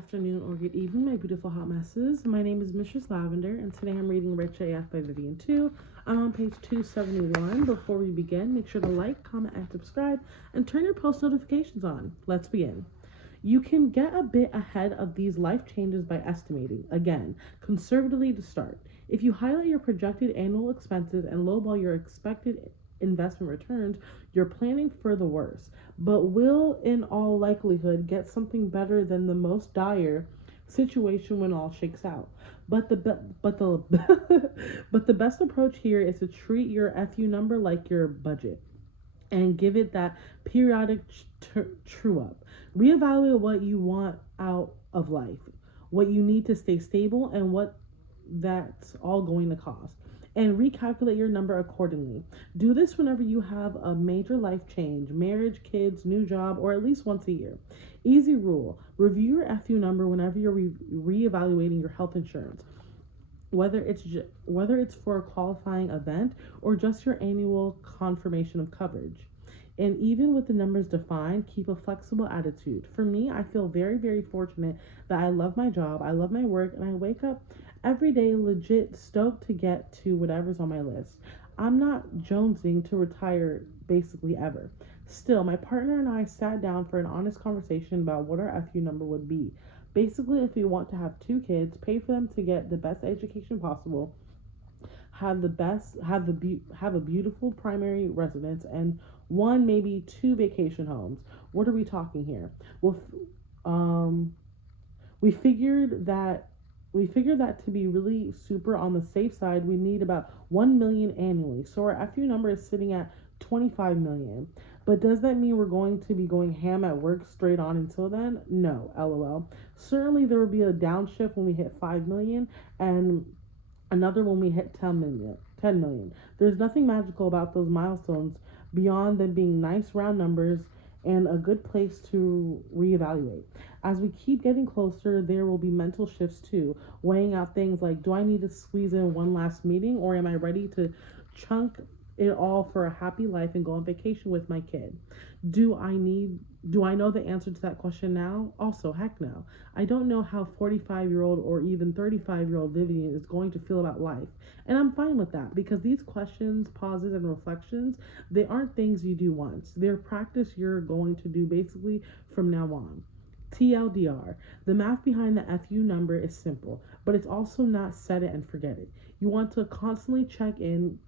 afternoon, or good evening, my beautiful hot messes. My name is Mistress Lavender, and today I'm reading Rich AF by Vivian 2. I'm on page 271. Before we begin, make sure to like, comment, and subscribe, and turn your post notifications on. Let's begin. You can get a bit ahead of these life changes by estimating, again, conservatively to start. If you highlight your projected annual expenses and lowball your expected investment returns, you're planning for the worst, but will in all likelihood get something better than the most dire situation when all shakes out. But but the best approach here is to treat your FU number like your budget and give it that periodic true up. Reevaluate what you want out of life, what you need to stay stable, and what that's all going to cost, and recalculate your number accordingly. Do this whenever you have a major life change, marriage, kids, new job, or at least once a year. Easy rule: review your FU number whenever you're reevaluating your health insurance, whether it's for a qualifying event or just your annual confirmation of coverage. And even with the numbers defined, keep a flexible attitude. For me, I feel very, very fortunate that I love my job, I love my work, and I wake up every day legit stoked to get to whatever's on my list. I'm not jonesing to retire basically ever. Still, my partner and I sat down for an honest conversation about what our FU number would be. Basically, if we want to have 2 kids, pay for them to get the best education possible, have a beautiful primary residence, and one, maybe 2 vacation homes. What are we talking here? Well, we figured that to be really super on the safe side, we need about 1 million annually. So our FU number is sitting at 25 million. But does that mean we're going to be going ham at work straight on until then? No, lol. Certainly there will be a downshift when we hit 5 million and another when we hit 10 million. There's nothing magical about those milestones beyond them being nice round numbers and a good place to reevaluate. As we keep getting closer, there will be mental shifts too, weighing out things like, do I need to squeeze in one last meeting, or am I ready to chunk it all for a happy life and go on vacation with my kid? Do I know the answer to that question now? Also, heck no. I don't know how 45-year-old or even 35-year-old Vivian is going to feel about life. And I'm fine with that, because these questions, pauses, and reflections, they aren't things you do once. They're practice you're going to do basically from now on. TLDR, the math behind the FU number is simple, but it's also not set it and forget it. You want to constantly check in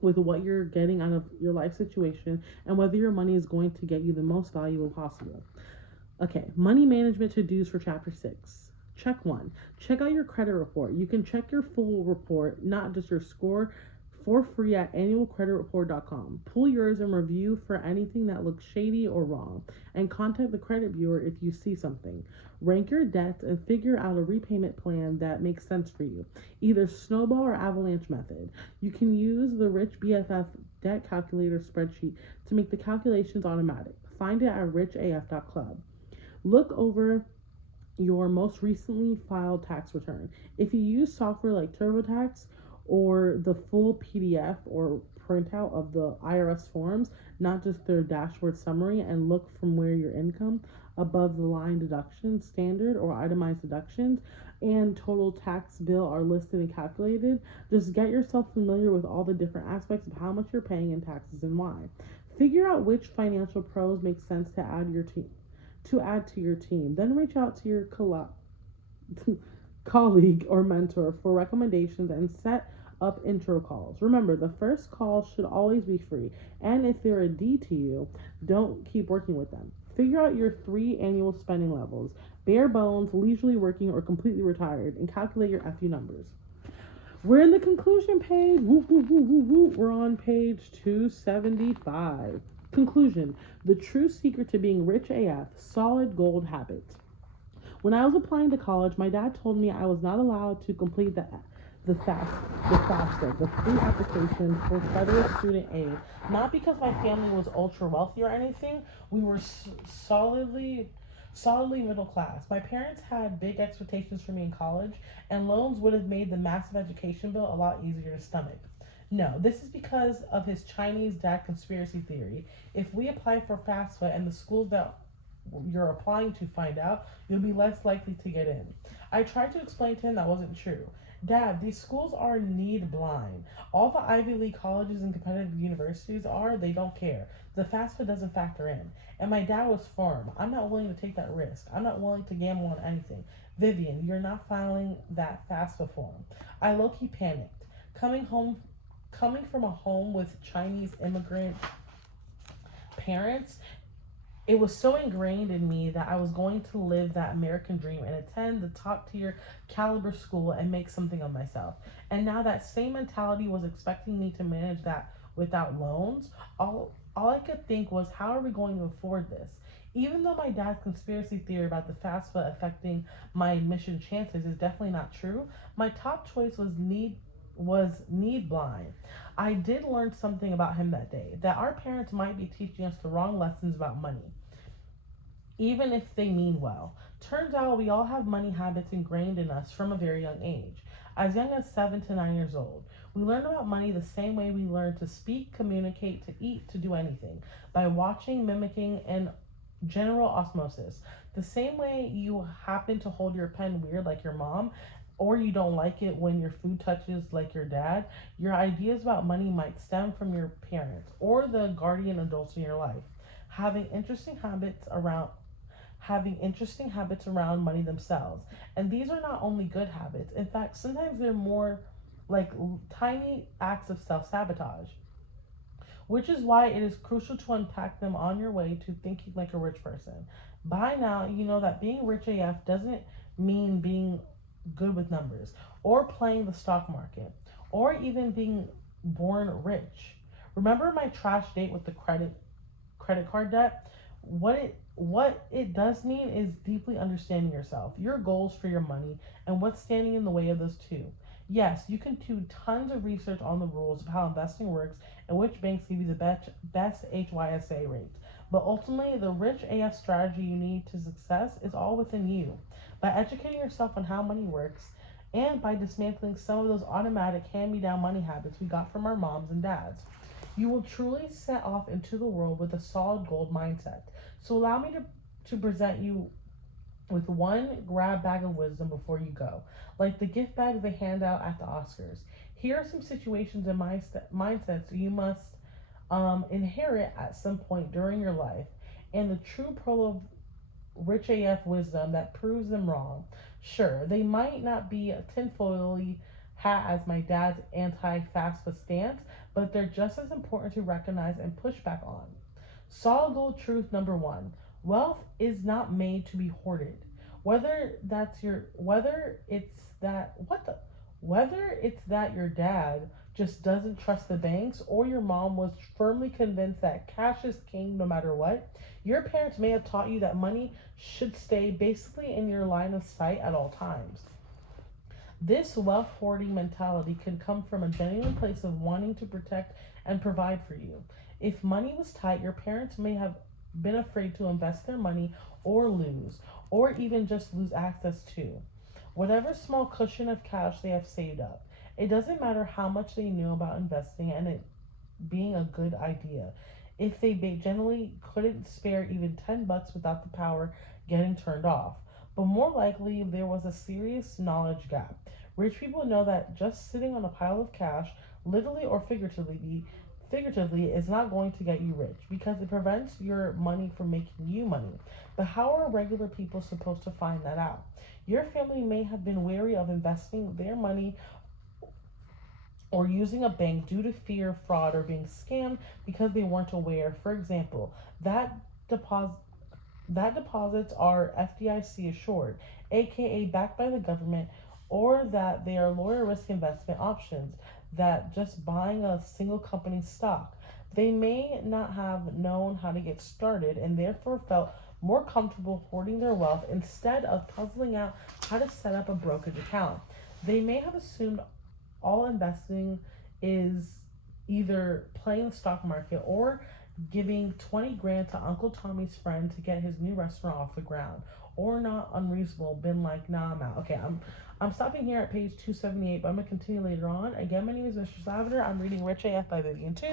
with what you're getting out of your life situation and whether your money is going to get you the most valuable possible. Okay, money management to-dos for chapter 6. Check 1. Check out your credit report. You can check your full report, not just your score, for free at annualcreditreport.com. Pull yours and review for anything that looks shady or wrong, and contact the credit bureau if you see something. Rank your debts and figure out a repayment plan that makes sense for you, either snowball or avalanche method. You can use the Rich BFF debt calculator spreadsheet to make the calculations automatic. Find it at richaf.club. Look over your most recently filed tax return. If you use software like TurboTax or the full PDF or printout of the IRS forms, not just their dashboard summary, and look from where your income, above the line deductions, standard or itemized deductions, and total tax bill are listed and calculated. Just get yourself familiar with all the different aspects of how much you're paying in taxes and why. Figure out which financial pros make sense to add to your team. Then reach out to your colleague or mentor for recommendations and set up intro calls. Remember, the first call should always be free, and if they're a D to you, don't keep working with them. Figure out your 3 annual spending levels: bare bones, leisurely working, or completely retired, and calculate your FU numbers. We're in the conclusion page. Woo, woo, woo, woo, woo. We're on page 275. Conclusion: the true secret to being rich AF, solid gold habits. When I was applying to college, my dad told me I was not allowed to complete the FAFSA, the free application for federal student aid. Not because my family was ultra wealthy or anything. We were solidly middle class. My parents had big expectations for me in college, and loans would have made the massive education bill a lot easier to stomach. No, this is because of his Chinese dad conspiracy theory. If we apply for FAFSA and the schools that you're applying to find out, you'll be less likely to get in. I tried to explain to him that wasn't true. Dad, these schools are need blind. All the Ivy League colleges and competitive universities are, they don't care. The FAFSA doesn't factor in. And my dad was firm. I'm not willing to take that risk. I'm not willing to gamble on anything. Vivian, you're not filing that FAFSA form. I low-key panicked. Coming from a home with Chinese immigrant parents, it was so ingrained in me that I was going to live that American dream and attend the top tier caliber school and make something of myself. And now that same mentality was expecting me to manage that without loans. All I could think was, how are we going to afford this? Even though my dad's conspiracy theory about the FAFSA affecting my admission chances is definitely not true, my top choice was need blind. I did learn something about him that day, that our parents might be teaching us the wrong lessons about money, even if they mean well. Turns out we all have money habits ingrained in us from a very young age, as young as 7 to 9 years old. We learn about money the same way we learn to speak, communicate, to eat, to do anything, by watching, mimicking, and general osmosis. The same way you happen to hold your pen weird like your mom, or you don't like it when your food touches like your dad, your ideas about money might stem from your parents or the guardian adults in your life. Having interesting habits around having interesting habits around money themselves. And these are not only good habits. In fact, sometimes they're more like tiny acts of self-sabotage, which is why it is crucial to unpack them on your way to thinking like a rich person. By now, you know that being rich AF doesn't mean being good with numbers, or playing the stock market, or even being born rich. Remember my trash date with the credit card debt? What it does mean is deeply understanding yourself, your goals for your money, and what's standing in the way of those two. Yes, you can do tons of research on the rules of how investing works and which banks give you the best HYSA rates. But ultimately, the rich AF strategy you need to success is all within you. By educating yourself on how money works and by dismantling some of those automatic hand me down money habits we got from our moms and dads, you will truly set off into the world with a solid gold mindset. So allow me to present you with one grab bag of wisdom before you go, like the gift bags they hand out at the Oscars. Here are some situations and mindsets you must inherit at some point during your life, and the true pearl of rich AF wisdom that proves them wrong. Sure, they might not be a tinfoily hat as my dad's anti-FAFSA stance, but they're just as important to recognize and push back on. Solid gold truth number one: wealth is not made to be hoarded. Whether it's that your dad just doesn't trust the banks, or your mom was firmly convinced that cash is king no matter what, your parents may have taught you that money should stay basically in your line of sight at all times. This wealth hoarding mentality can come from a genuine place of wanting to protect and provide for you. If money was tight, your parents may have been afraid to invest their money or lose, or even just lose access to whatever small cushion of cash they have saved up. It doesn't matter how much they knew about investing and it being a good idea, if they generally couldn't spare even $10 without the power getting turned off. But more likely, there was a serious knowledge gap. Rich people know that just sitting on a pile of cash, literally or figuratively, is not going to get you rich because it prevents your money from making you money. But how are regular people supposed to find that out? Your family may have been wary of investing their money or using a bank due to fear of fraud or being scammed because they weren't aware. For example, deposit that deposits are FDIC assured, aka backed by the government, or that they are lower risk investment options that just buying a single company's stock. They may not have known how to get started and therefore felt more comfortable hoarding their wealth instead of puzzling out how to set up a brokerage account. They may have assumed all investing is either playing the stock market or giving 20 grand to Uncle Tommy's friend to get his new restaurant off the ground, or not unreasonable, been like, nah, I'm out. Okay, I'm stopping here at page 278, but I'm gonna continue later on. Again, my name is Mistress Lavender. I'm reading Rich AF by Vivian 2.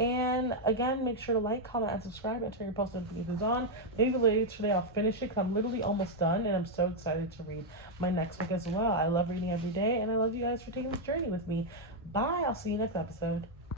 And again, make sure to like, comment, and subscribe, and turn your post notifications on. Maybe later today I'll finish it because I'm literally almost done, and I'm so excited to read my next book as well. I love reading every day, and I love you guys for taking this journey with me. Bye. I'll see you next episode.